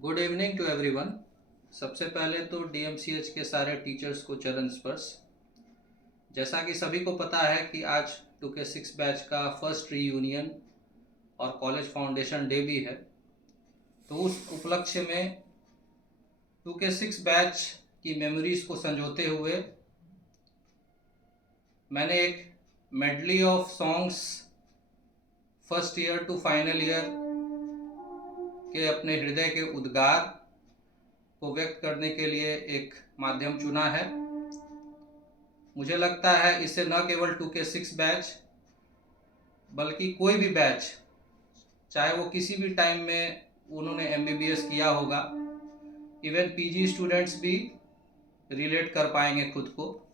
Good evening to everyone. सबसे पहले तो डीएमसीएच के सारे टीचर्स को चरण स्पर्श। जैसा कि सभी को पता है कि आज 2K6 बैच का फर्स्ट रीयूनियन और कॉलेज फाउंडेशन डे भी है, तो उस उपलक्ष्य में 2K6 बैच की मेमोरीज को संजोते हुए मैंने एक medley of songs first year to final year के अपने हृदय के उद्गार को व्यक्त करने के लिए एक माध्यम चुना है। मुझे लगता है इससे न केवल 2K6 बैच बल्कि कोई भी बैच, चाहे वो किसी भी टाइम में उन्होंने MBBS किया होगा, इवन PG स्टूडेंट्स भी रिलेट कर पाएंगे खुद को।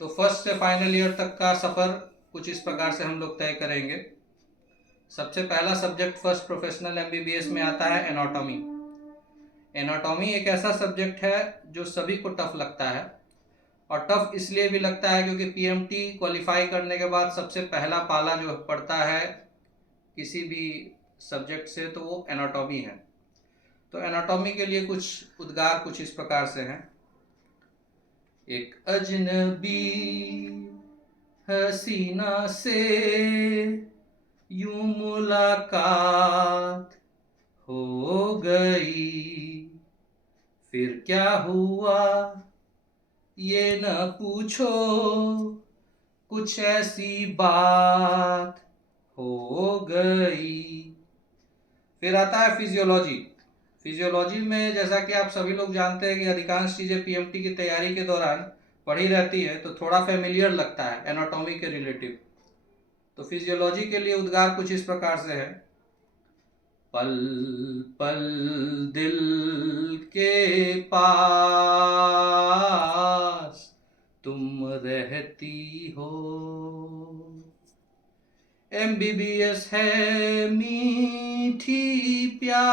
तो फर्स्ट से फाइनल ईयर तक का सफ़र कुछ इस प्रकार से हम लोग तय करेंगे। सबसे पहला सब्जेक्ट फर्स्ट प्रोफेशनल MBBS में आता है एनाटॉमी। एनाटॉमी एक ऐसा सब्जेक्ट है जो सभी को टफ लगता है, और टफ इसलिए भी लगता है क्योंकि PMT क्वालिफाई करने के बाद सबसे पहला पाला जो पड़ता है किसी भी सब्जेक्ट से, तो वो एनाटॉमी है। तो एनाटॉमी के लिए कुछ उद्गार कुछ इस प्रकार से हैं। एक अजनबी हसीना से यूं मुलाकात हो गई, फिर क्या हुआ ये न पूछो, कुछ ऐसी बात हो गई। फिर आता है फिजियोलॉजी। फिजियोलॉजी में जैसा कि आप सभी लोग जानते हैं कि अधिकांश चीज़ें PMT की तैयारी के दौरान पढ़ी रहती है, तो थोड़ा फेमिलियर लगता है एनाटॉमी के रिलेटिव। तो फिजियोलॉजी के लिए उद्गार कुछ इस प्रकार से है। पल पल दिल के पास तुम रहती हो, MBBS है मीठी प्यास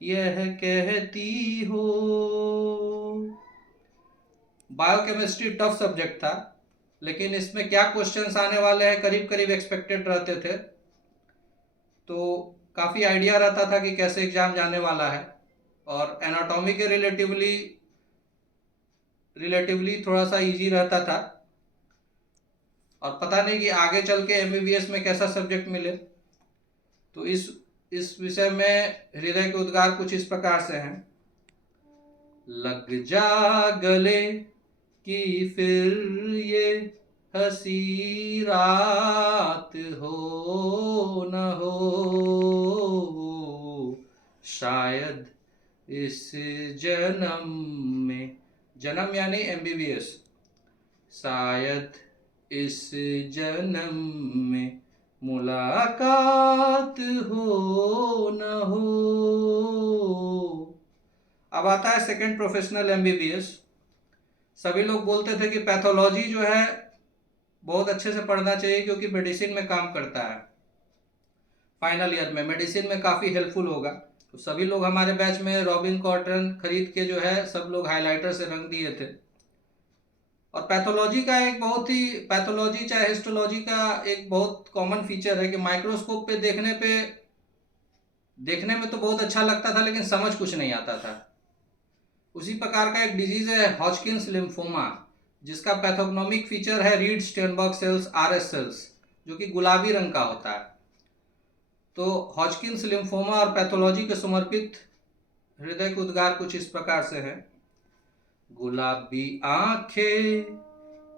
यह कहती हो। बायोकेमिस्ट्री टफ सब्जेक्ट था, लेकिन इसमें क्या क्वेश्चंस आने वाले हैं करीब करीब एक्सपेक्टेड रहते थे, तो काफ़ी आइडिया रहता था कि कैसे एग्जाम जाने वाला है। और एनाटॉमी के रिलेटिवली थोड़ा सा इजी रहता था, और पता नहीं कि आगे चल के MBBS में कैसा सब्जेक्ट मिले। तो इस विषय में हृदय के उद्गार कुछ इस प्रकार से हैं। लग जा गले कि फिर ये हंसी रात हो न हो, शायद इस जन्म में, जन्म यानी MBBS, शायद इस जन्म में मुलाकात हो न हो। अब आता है सेकंड प्रोफेशनल MBBS। सभी लोग बोलते थे कि पैथोलॉजी जो है बहुत अच्छे से पढ़ना चाहिए क्योंकि मेडिसिन में काम करता है, फाइनल ईयर में मेडिसिन में काफ़ी हेल्पफुल होगा। तो सभी लोग हमारे बैच में रॉबिन कॉटन खरीद के जो है सब लोग हाइलाइटर से रंग दिए थे। और पैथोलॉजी का एक बहुत ही, पैथोलॉजी चाहे हिस्टोलॉजी का एक बहुत कॉमन फीचर है कि माइक्रोस्कोप पे देखने में तो बहुत अच्छा लगता था, लेकिन समझ कुछ नहीं आता था। उसी प्रकार का एक डिजीज है हॉजकिंस लिम्फोमा, जिसका पैथोग्नोमिक फीचर है read Steinberg sales RS sales, जो कि गुलाबी रंग का होता है। तो हॉजकिंस लिम्फोमा और पैथोलॉजी के समर्पित हृदय के उद्गार कुछ इस प्रकार से है। गुलाबी आंखें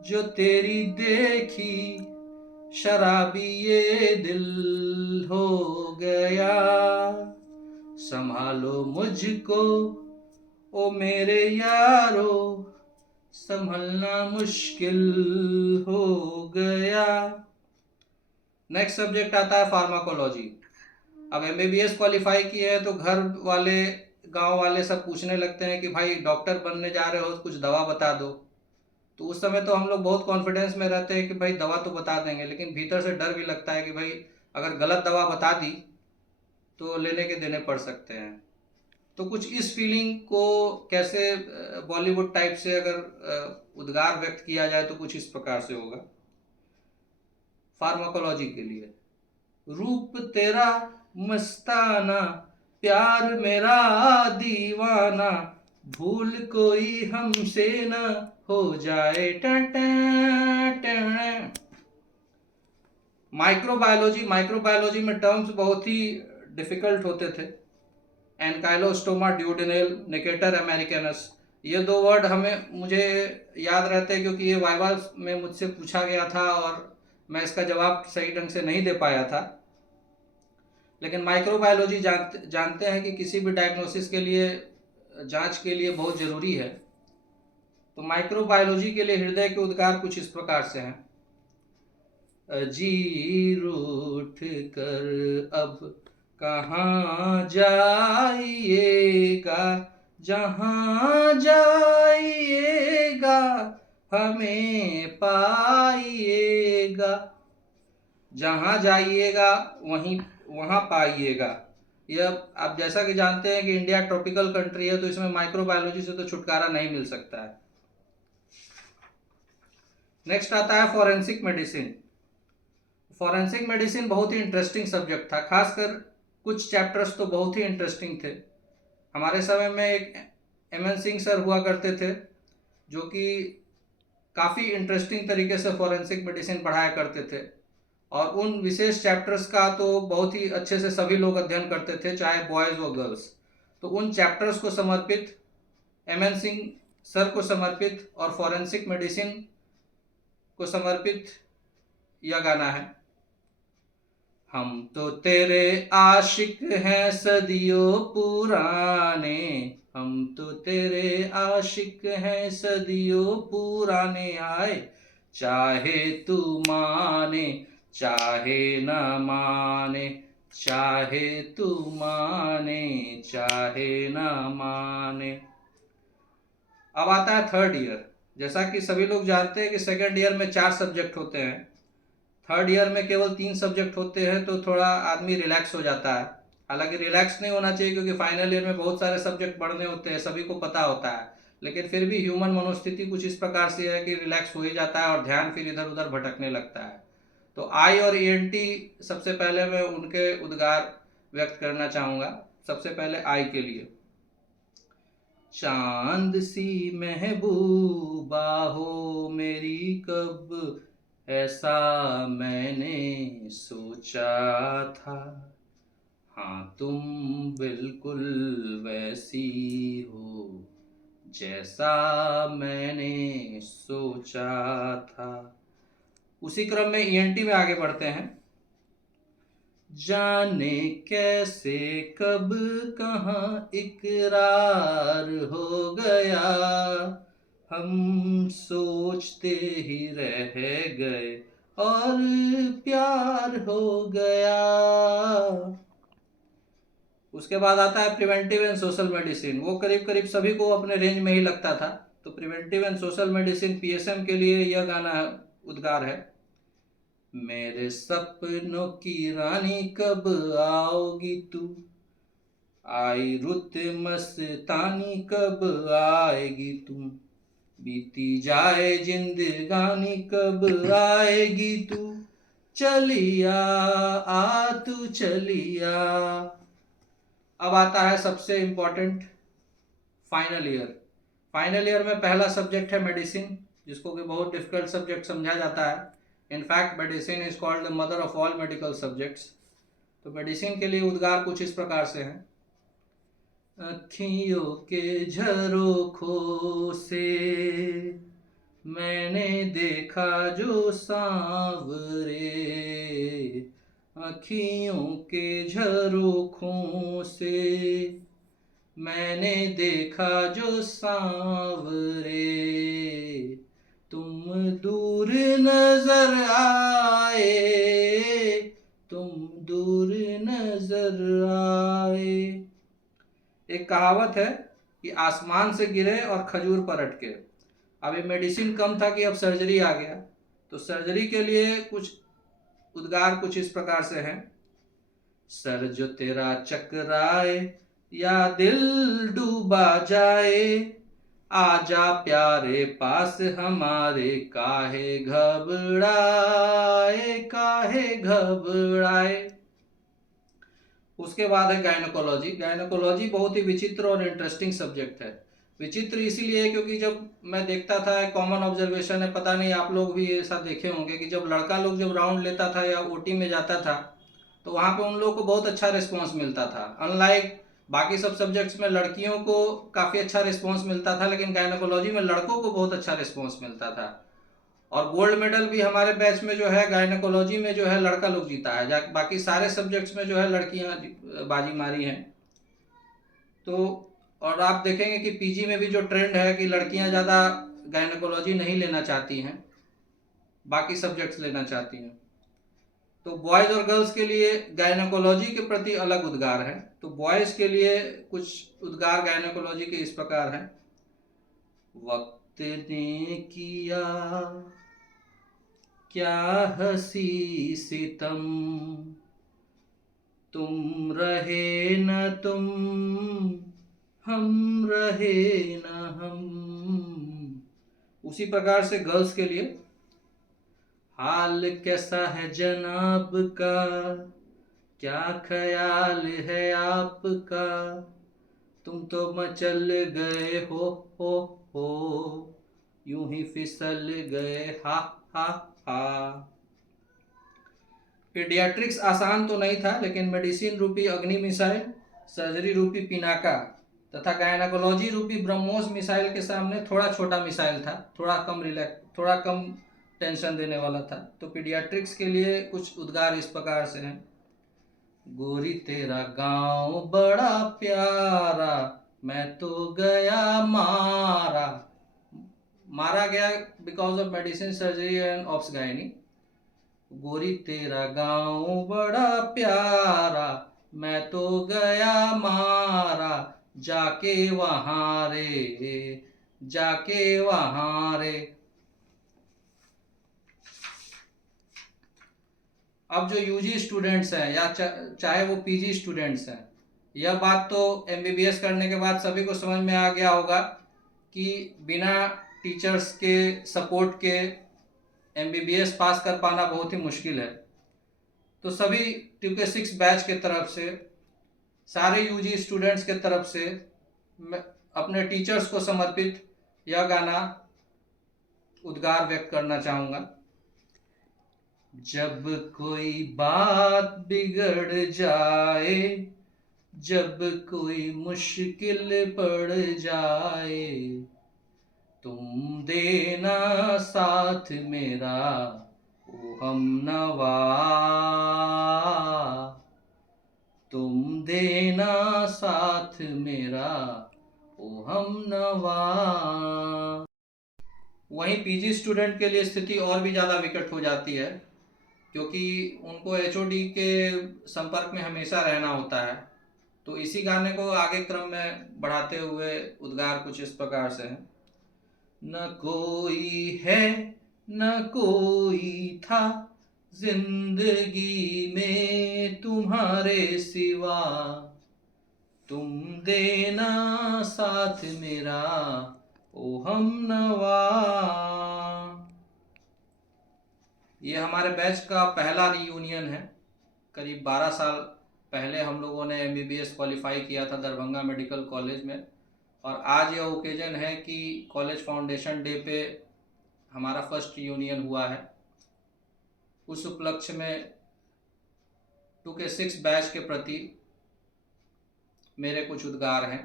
जो तेरी देखी, शराबी ये दिल हो गया, संभालो मुझको ओ मेरे यारो, संभलना मुश्किल हो गया। नेक्स्ट सब्जेक्ट आता है फार्माकोलॉजी। अब MBBS क्वालिफाई किए हैं तो घर वाले, गांव वाले सब पूछने लगते हैं कि भाई डॉक्टर बनने जा रहे हो तो कुछ दवा बता दो। तो उस समय तो हम लोग बहुत कॉन्फिडेंस में रहते हैं कि भाई दवा तो बता देंगे, लेकिन भीतर से डर भी लगता है कि भाई अगर गलत दवा बता दी तो लेने के देने पड़ सकते हैं। तो कुछ इस फीलिंग को कैसे बॉलीवुड टाइप से अगर उद्गार व्यक्त किया जाए तो कुछ इस प्रकार से होगा फार्माकोलॉजी के लिए। रूप तेरा मस्ताना, प्यार मेरा दीवाना, भूल कोई हमसे न हो जाए। माइक्रोबायोलॉजी में टर्म्स बहुत ही डिफिकल्ट होते थे। एनकाइलोस्टोमा ड्यूडेनल, निकेटर अमेरिकनस, ये दो वर्ड मुझे याद रहते हैं क्योंकि ये वाइवा में मुझसे पूछा गया था और मैं इसका जवाब सही ढंग से नहीं दे पाया था। लेकिन माइक्रोबायोलॉजी जानते हैं कि किसी भी डायग्नोसिस के लिए, जांच के लिए बहुत ज़रूरी है। तो माइक्रोबायोलॉजी के लिए हृदय के उद्गार कुछ इस प्रकार से हैं। अजीर उठ कर अब कहाँ जाइएगा, जहाँ जाइएगा हमें पाइएगा। जहाँ जाइएगा वहाँ पाइएगा। यह आप जैसा कि जानते हैं कि इंडिया ट्रॉपिकल कंट्री है, तो इसमें माइक्रोबायोलॉजी से तो छुटकारा नहीं मिल सकता है। नेक्स्ट आता है फॉरेंसिक मेडिसिन। फॉरेंसिक मेडिसिन बहुत ही इंटरेस्टिंग सब्जेक्ट था, खासकर कुछ चैप्टर्स तो बहुत ही इंटरेस्टिंग थे। हमारे समय में एक एमएन सिंह सर हुआ करते थे जो कि काफ़ी इंटरेस्टिंग तरीके से फॉरेंसिक मेडिसिन पढ़ाया करते थे, और उन विशेष चैप्टर्स का तो बहुत ही अच्छे से सभी लोग अध्ययन करते थे, चाहे बॉयज़ व गर्ल्स। तो उन चैप्टर्स को समर्पित, एमएन सिंह सर को समर्पित और फॉरेंसिक मेडिसिन को समर्पित यह गाना है। हम तो तेरे आशिक हैं सदियों पुराने, हम तो तेरे आशिक हैं सदियों पुराने, आए चाहे तू माने चाहे न माने, चाहे तू माने चाहे न माने। अब आता है थर्ड ईयर। जैसा कि सभी लोग जानते हैं कि सेकेंड ईयर में 4 सब्जेक्ट होते हैं, थर्ड ईयर में केवल 3 सब्जेक्ट होते हैं, तो थोड़ा आदमी रिलैक्स हो जाता है। हालांकि रिलैक्स नहीं होना चाहिए क्योंकि फाइनल ईयर में बहुत सारे सब्जेक्ट पढ़ने होते हैं, सभी को पता होता है, लेकिन फिर भी ह्यूमन मनोस्थिति कुछ इस प्रकार से है कि रिलैक्स हो ही जाता है और ध्यान फिर इधर उधर भटकने लगता है। तो आई और ईएनटी, सबसे पहले मैं उनके उद्गार व्यक्त करना चाहूँगा। सबसे पहले आई के लिए। चांद सी महबूबा हो मेरी कब, ऐसा मैंने सोचा था, हाँ तुम बिल्कुल वैसी हो जैसा मैंने सोचा था। उसी क्रम में ईएनटी में आगे बढ़ते हैं। जाने कैसे कब कहाँ इकरार हो गया, हम सोचते ही रह गए और प्यार हो गया। उसके बाद आता है प्रिवेंटिव एंड सोशल मेडिसिन। वो करीब करीब सभी को अपने रेंज में ही लगता था। तो preventive and social medicine PSM के लिए यह गाना उद्गार है। मेरे सपनों की रानी कब आओगी तू, आई रुत मस्तानी कब आएगी तू, बीती जाए जिंदगानी कब आएगी तू, चलिया आ तू चलिया। अब आता है सबसे important final year. Final year में पहला सब्जेक्ट है मेडिसिन, जिसको कि बहुत डिफिकल्ट सब्जेक्ट समझा जाता है। In fact medicine is called the mother of all medical subjects. तो मेडिसिन के लिए उद्गार कुछ इस प्रकार से हैं। अखियों के झरोखों से मैंने देखा जो सांवरे, अखियों के झरोखों से मैंने देखा जो सांवरे, तुम दूर नजर आए, तुम दूर नजर आए। एक कहावत है कि आसमान से गिरे और खजूर पर अटके। अब ये मेडिसिन कम था कि अब सर्जरी आ गया। तो सर्जरी के लिए कुछ उद्गार कुछ इस प्रकार से हैं। सर जो तेरा चकराए या दिल डूबा जाए, आजा प्यारे पास हमारे, काहे घबराए काहे घबराए। उसके बाद है गायनोकोलॉजी। गायनोकोलॉजी बहुत ही विचित्र और इंटरेस्टिंग सब्जेक्ट है। विचित्र इसीलिए है क्योंकि जब मैं देखता था, कॉमन ऑब्जर्वेशन है, पता नहीं आप लोग भी ऐसा देखे होंगे कि जब लड़का लोग जब राउंड लेता था या ओटी में जाता था तो वहाँ पे उन लोगों को बहुत अच्छा रिस्पॉन्स मिलता था। अनलाइक बाकी सब सब्जेक्ट्स में लड़कियों को काफ़ी अच्छा रिस्पॉन्स मिलता था, लेकिन गायनोकोलॉजी में लड़कों को बहुत अच्छा रिस्पॉन्स मिलता था। और गोल्ड मेडल भी हमारे बैच में जो है गायनोकोलॉजी में जो है लड़का लोग जीता है, बाकी सारे सब्जेक्ट्स में जो है लड़कियां बाजी मारी हैं। तो और आप देखेंगे कि पीजी में भी जो ट्रेंड है कि लड़कियां ज़्यादा गायनोकोलॉजी नहीं लेना चाहती हैं, बाकी सब्जेक्ट्स लेना चाहती हैं। तो बॉयज़ और गर्ल्स के लिए गायनोकोलॉजी के प्रति अलग उद्गार है। तो बॉयज़ के लिए कुछ उद्गार गायनोकोलॉजी के इस प्रकार हैं। वक्त ने किया क्या हंसी सितम, तुम रहे न तुम, हम रहे न हम। उसी प्रकार से गर्ल्स के लिए हाल कैसा है जनाब का, क्या ख्याल है आपका, तुम तो मचल गए हो यूं ही फिसल गए हा हा हा। पीडियाट्रिक्स आसान तो नहीं था, लेकिन मेडिसिन रूपी अग्नि मिसाइल, सर्जरी रूपी पिनाका तथा गायनाकोलॉजी रूपी ब्रह्मोस मिसाइल के सामने थोड़ा छोटा मिसाइल था, थोड़ा कम टेंशन देने वाला था। तो पीडियाट्रिक्स के लिए कुछ उद्गार इस प्रकार से हैं। गोरी तेरा गांव बड़ा प्यारा, मैं तो गया मारा गया because of medicine, surgery and ops gynae. गोरी तेरा गांव बड़ा प्यारा, मैं तो गया मारा, जाके वहां रे। अब जो यूजी स्टूडेंट्स हैं या चाहे वो पीजी स्टूडेंट्स हैं, यह बात तो एमबीबीएस करने के बाद सभी को समझ में आ गया होगा कि बिना टीचर्स के सपोर्ट के एमबीबीएस पास कर पाना बहुत ही मुश्किल है। तो सभी ट्यूके 6 बैच के तरफ से, सारे यूजी स्टूडेंट्स के तरफ से मैं अपने टीचर्स को समर्पित यह गाना उद्गार व्यक्त करना चाहूँगा। जब कोई बात बिगड़ जाए, जब कोई मुश्किल पड़ जाए, तुम देना साथ मेरा ओ हमनवा, तुम देना साथ मेरा ओ हमनवा। वहीं पीजी स्टूडेंट के लिए स्थिति और भी ज़्यादा विकट हो जाती है, क्योंकि उनको एचओडी के संपर्क में हमेशा रहना होता है। तो इसी गाने को आगे क्रम में बढ़ाते हुए उद्गार कुछ इस प्रकार से हैं। न कोई है न कोई था जिंदगी में तुम्हारे सिवा, तुम देना साथ मेरा ओ हमनवा। ये हमारे बैच का पहला रीयूनियन है। करीब 12 साल पहले हम लोगों ने एमबीबीएस क्वालिफाई किया था दरभंगा मेडिकल कॉलेज में, और आज यह ओकेजन है कि कॉलेज फाउंडेशन डे पे हमारा फर्स्ट यूनियन हुआ है। उस उपलक्ष्य में 2K6 बैच के प्रति मेरे कुछ उद्गार हैं।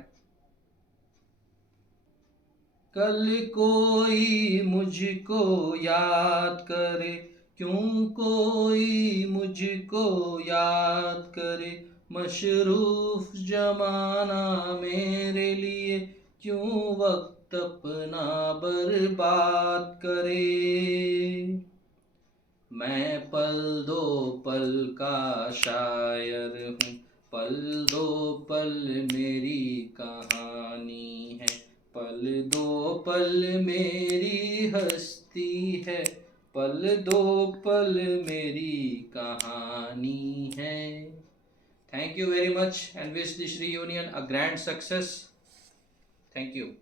कल कोई मुझको याद करे, क्यों कोई मुझको याद करे, मशरूफ जमाना मेरे लिए क्यों वक्त अपना बर्बाद करे। मैं पल दो पल का शायर हूँ, पल दो पल मेरी कहानी है, पल दो पल मेरी हस्ती है, पल दो पल मेरी कहानी है। Thank you very much and wish this reunion a grand success. Thank you.